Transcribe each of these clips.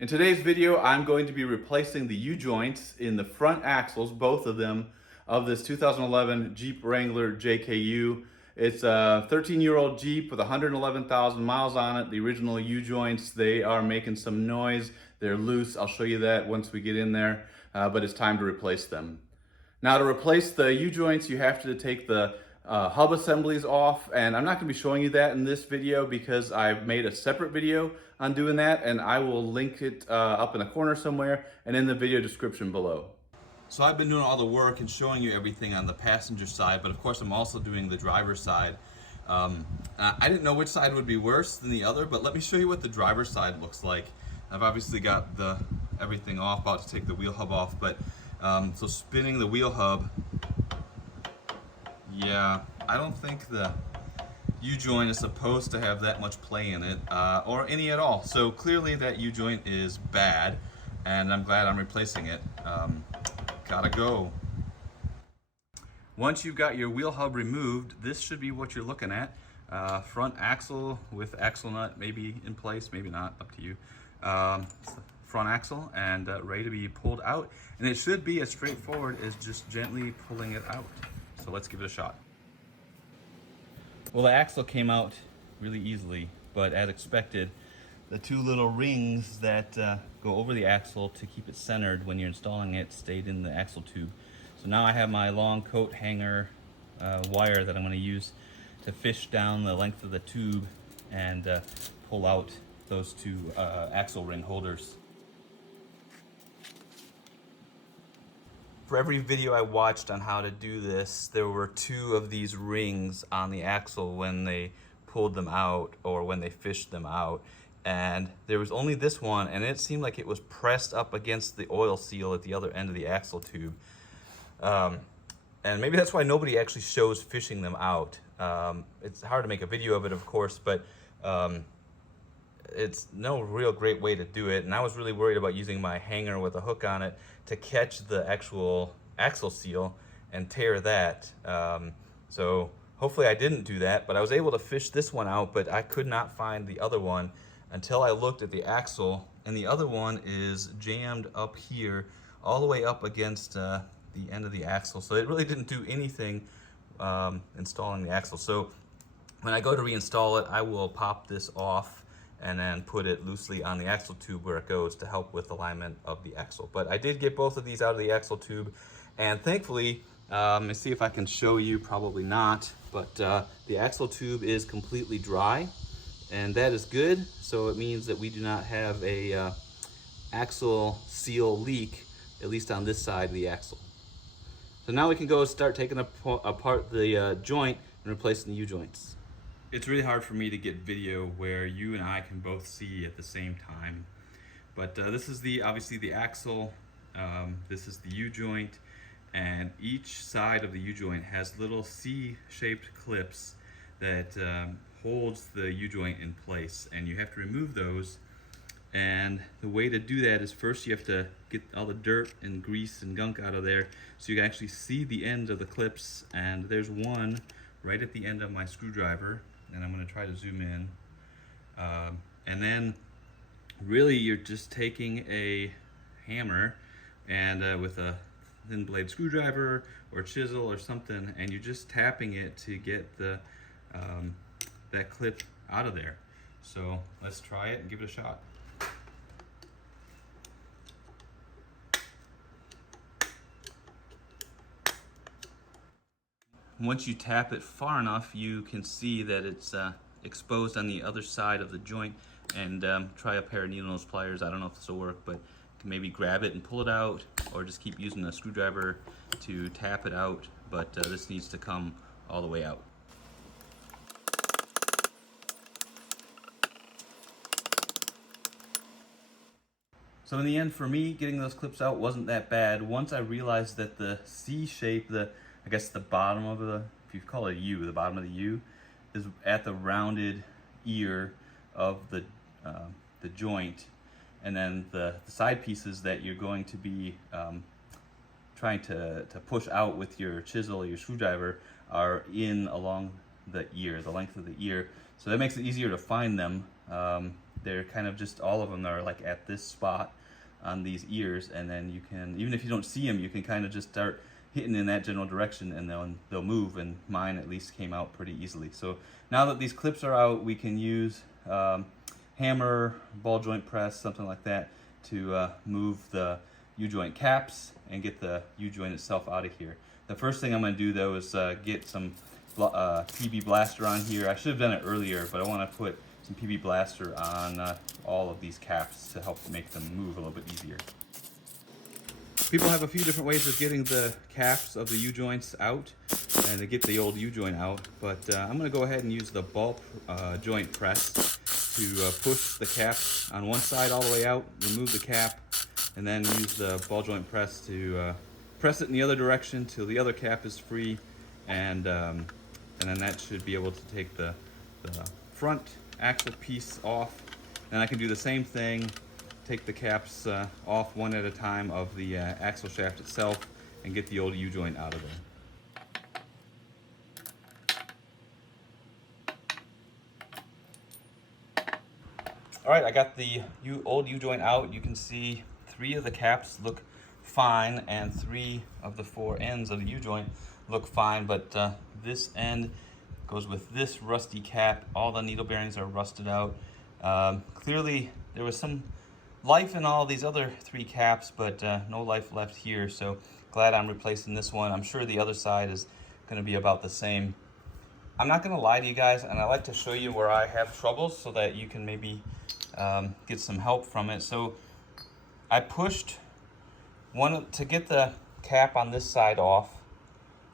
In today's video, I'm going to be replacing the U-joints in the front axles, both of them, of this 2011 Jeep Wrangler JKU. It's a 13-year-old Jeep with 111,000 miles on it. The original U-joints, they are making some noise. They're loose. I'll show you that once we get in there, but it's time to replace them. Now, to replace the U-joints, you have to take the hub assemblies off, and I'm not going to be showing you that in this video because I've made a separate video on doing that, and I will link it up in the corner somewhere and in the video description below. So I've been doing all the work and showing you everything on the passenger side, but of course I'm also doing the driver's side. I didn't know which side would be worse than the other, but let me show you what the driver's side looks like. I've obviously got everything off, about to take the wheel hub off, but so spinning the wheel hub, yeah, I don't think the U-joint is supposed to have that much play in it, or any at all. So clearly that U-joint is bad, and I'm glad I'm replacing it. Gotta go. Once you've got your wheel hub removed, this should be what you're looking at. Front axle with axle nut maybe in place, maybe not, up to you. Front axle and ready to be pulled out. And it should be as straightforward as just gently pulling it out. So let's give it a shot. Well, the axle came out really easily, but as expected, the two little rings that go over the axle to keep it centered when you're installing it stayed in the axle tube. So now I have my long coat hanger wire that I'm going to use to fish down the length of the tube and pull out those two axle ring holders. For every video I watched on how to do this, there were two of these rings on the axle when they pulled them out or when they fished them out. And there was only this one, and it seemed like it was pressed up against the oil seal at the other end of the axle tube. And maybe that's why nobody actually shows fishing them out. It's hard to make a video of it, of course, but it's no real great way to do it. And I was really worried about using my hanger with a hook on it to catch the actual axle seal and tear that. So hopefully I didn't do that, but I was able to fish this one out, but I could not find the other one until I looked at the axle, and the other one is jammed up here all the way up against the end of the axle. So it really didn't do anything installing the axle. So when I go to reinstall it, I will pop this off and then put it loosely on the axle tube where it goes to help with alignment of the axle. But I did get both of these out of the axle tube, and thankfully, let me see if I can show you, probably not, but the axle tube is completely dry, and that is good. So it means that we do not have a axle seal leak, at least on this side of the axle. So now we can go start taking apart the joint and replacing the U-joints. It's really hard for me to get video where you and I can both see at the same time. But this is obviously the axle, this is the U-joint, and each side of the U-joint has little C-shaped clips that holds the U-joint in place, and you have to remove those. And the way to do that is first you have to get all the dirt and grease and gunk out of there so you can actually see the end of the clips, and there's one right at the end of my screwdriver. And I'm going to try to zoom in. And then really you're just taking a hammer and with a thin blade screwdriver or chisel or something, and you're just tapping it to get that clip out of there. So let's try it and give it a shot. Once you tap it far enough, you can see that it's exposed on the other side of the joint. And try a pair of needle nose pliers. I don't know if this will work, but you can maybe grab it and pull it out, or just keep using a screwdriver to tap it out. But this needs to come all the way out. So in the end, for me, getting those clips out wasn't that bad. Once I realized that the C shape, I guess the bottom of if you call it a U, the bottom of the U is at the rounded ear of the joint, and then the side pieces that you're going to be trying to push out with your chisel or your screwdriver are in along the ear, the length of the ear. So that makes it easier to find them they're kind of just, all of them are like at this spot on these ears, and then you can, even if you don't see them, you can kind of just start hitting in that general direction and they'll move, and mine at least came out pretty easily. So now that these clips are out, we can use hammer, ball joint press, something like that to move the U-joint caps and get the U-joint itself out of here. The first thing I'm going to do though is get some PB Blaster on here. I should have done it earlier, but I want to put some PB Blaster on all of these caps to help make them move a little bit easier. People have a few different ways of getting the caps of the U-joints out and to get the old U-joint out, but I'm going to go ahead and use the ball joint press to push the cap on one side all the way out, remove the cap, and then use the ball joint press to press it in the other direction till the other cap is free, and then that should be able to take the front axle piece off. Then I can do the same thing, take the caps off one at a time of the axle shaft itself and get the old U-joint out of there. All right, I got the old U-joint out. You can see 3 of the caps look fine and 3 of the 4 ends of the U-joint look fine, but this end goes with this rusty cap. All the needle bearings are rusted out. Clearly there was some life in all these other 3 caps, but no life left here, so glad I'm replacing this one. I'm sure the other side is going to be about the same. I'm not going to lie to you guys, and I like to show you where I have troubles so that you can maybe get some help from it. So I pushed one to get the cap on this side off.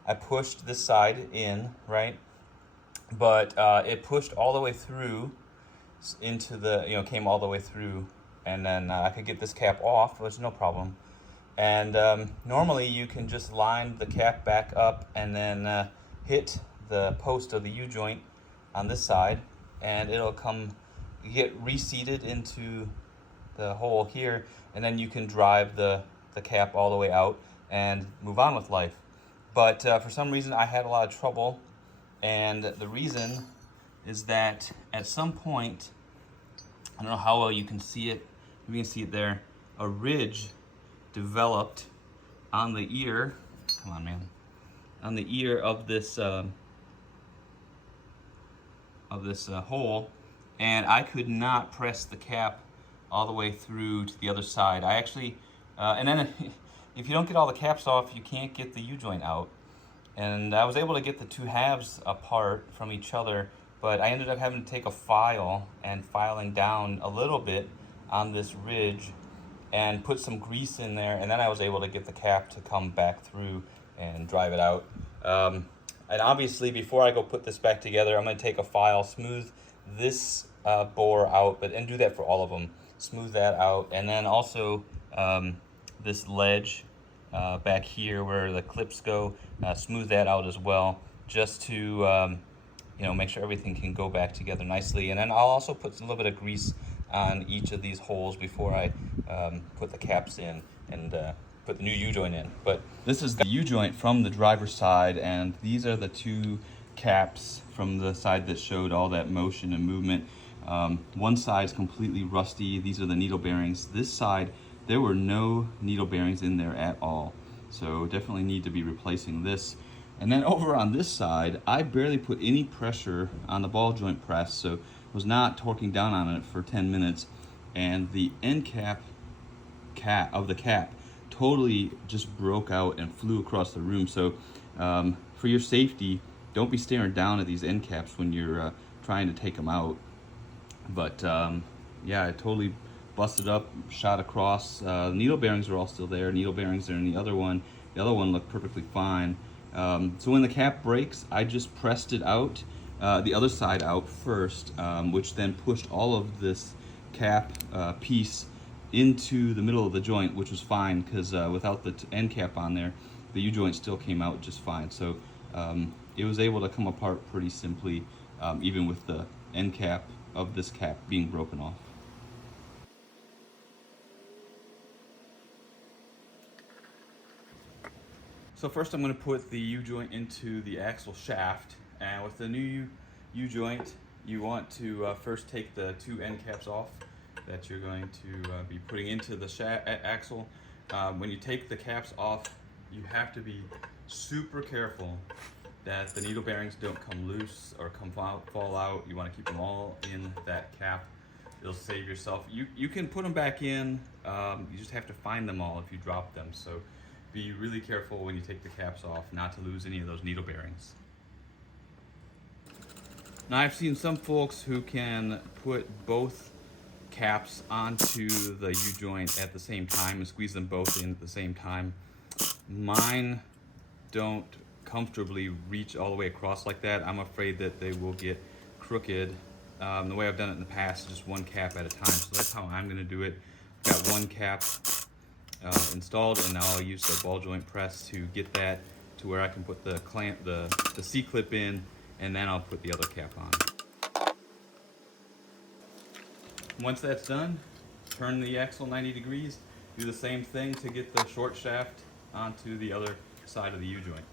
I pushed this side in, right? But it pushed all the way through into the, came all the way through, and then I could get this cap off, which is no problem. And normally you can just line the cap back up and then hit the post of the U-joint on this side, and it'll get reseated into the hole here, and then you can drive the cap all the way out and move on with life. But for some reason I had a lot of trouble, and the reason is that at some point, I don't know how well you can see it, you can see it there, a ridge developed on the ear, come on man, on the ear of this hole, and I could not press the cap all the way through to the other side. I actually, and then if you don't get all the caps off, you can't get the U-joint out. And I was able to get the 2 halves apart from each other, but I ended up having to take a file and filing down a little bit on this ridge and put some grease in there, and then I was able to get the cap to come back through and drive it out. And obviously before I go put this back together, I'm going to take a file, smooth this bore out, and do that for all of them. Smooth that out, and then also this ledge back here where the clips go, smooth that out as well, just to make sure everything can go back together nicely. And then I'll also put a little bit of grease on each of these holes before I put the caps in and put the new U-joint in. But this is the U-joint from the driver's side, and these are the 2 caps from the side that showed all that motion and movement. One side is completely rusty. These are the needle bearings. This side, there were no needle bearings in there at all, so definitely need to be replacing this. And then over on this side, I barely put any pressure on the ball joint press, so was not torquing down on it for 10 minutes, and the end cap of the cap totally just broke out and flew across the room. So for your safety, don't be staring down at these end caps when you're trying to take them out. But yeah, it totally busted up, shot across. The needle bearings are all still there. Needle bearings are in the other one. The other one looked perfectly fine. So when the cap breaks, I just pressed it out, the other side out first, which then pushed all of this cap piece into the middle of the joint, which was fine because without the end cap on there, the U-joint still came out just fine. So it was able to come apart pretty simply, even with the end cap of this cap being broken off. So first I'm going to put the U-joint into the axle shaft, and with the new U-joint you want to first take the two end caps off that you're going to be putting into the axle. When you take the caps off, you have to be super careful that the needle bearings don't come loose or fall out. You want to keep them all in that cap. It'll save yourself. You can put them back in, you just have to find them all if you drop them. So be really careful when you take the caps off not to lose any of those needle bearings. Now I've seen some folks who can put both caps onto the U-joint at the same time and squeeze them both in at the same time. Mine don't comfortably reach all the way across like that. I'm afraid that they will get crooked. The way I've done it in the past is just one cap at a time, so that's how I'm going to do it. Got one cap installed, and now I'll use the ball joint press to get that to where I can put the clamp, the C-clip in, and then I'll put the other cap on. Once that's done, turn the axle 90 degrees, do the same thing to get the short shaft onto the other side of the U-joint.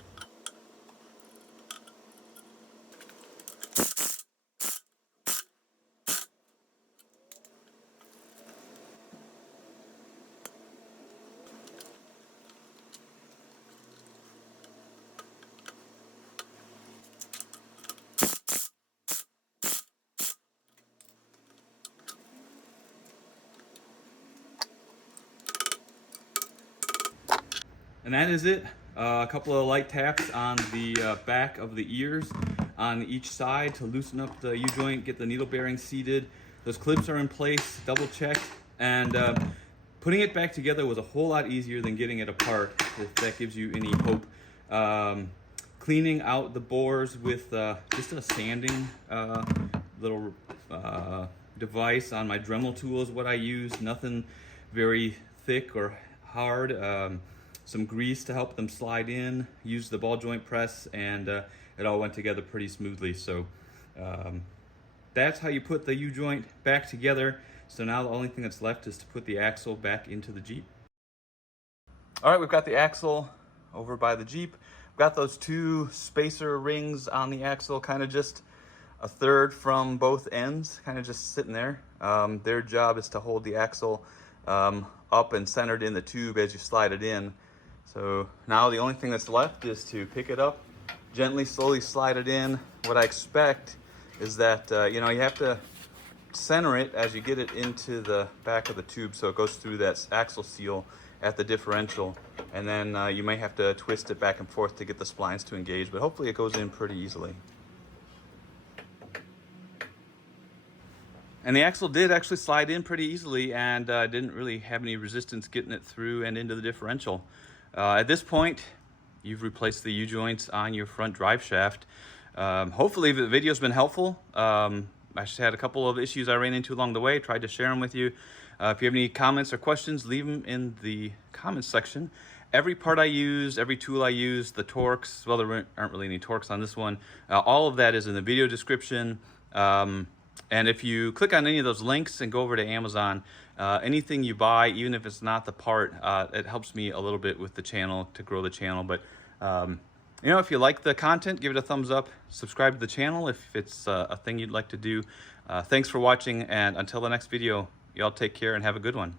And that is it. A couple of light taps on the back of the ears on each side to loosen up the U-joint, get the needle bearings seated. Those clips are in place, double checked, and putting it back together was a whole lot easier than getting it apart, if that gives you any hope. Cleaning out the bores with just a sanding little device on my Dremel tool is what I use. Nothing very thick or hard. Some grease to help them slide in, use the ball joint press, and it all went together pretty smoothly. So that's how you put the U-joint back together. So now the only thing that's left is to put the axle back into the Jeep. All right, we've got the axle over by the Jeep. We've got those two spacer rings on the axle, kind of just a third from both ends, kind of just sitting there. Their job is to hold the axle up and centered in the tube as you slide it in. So now the only thing that's left is to pick it up, gently, slowly slide it in. What I expect is that, you have to center it as you get it into the back of the tube so it goes through that axle seal at the differential. And then you may have to twist it back and forth to get the splines to engage, but hopefully it goes in pretty easily. And the axle did actually slide in pretty easily, and didn't really have any resistance getting it through and into the differential. At this point, you've replaced the U-joints on your front drive shaft. Hopefully the video's been helpful. I just had a couple of issues I ran into along the way, tried to share them with you. If you have any comments or questions, leave them in the comments section. Every part I use, every tool I use, the Torx, well, there aren't really any Torx on this one. All of that is in the video description. And if you click on any of those links and go over to Amazon, anything you buy, even if it's not the part, it helps me a little bit with the channel to grow the channel. But if you like the content, give it a thumbs up. Subscribe to the channel if it's a thing you'd like to do. Thanks for watching, and until the next video, y'all take care and have a good one.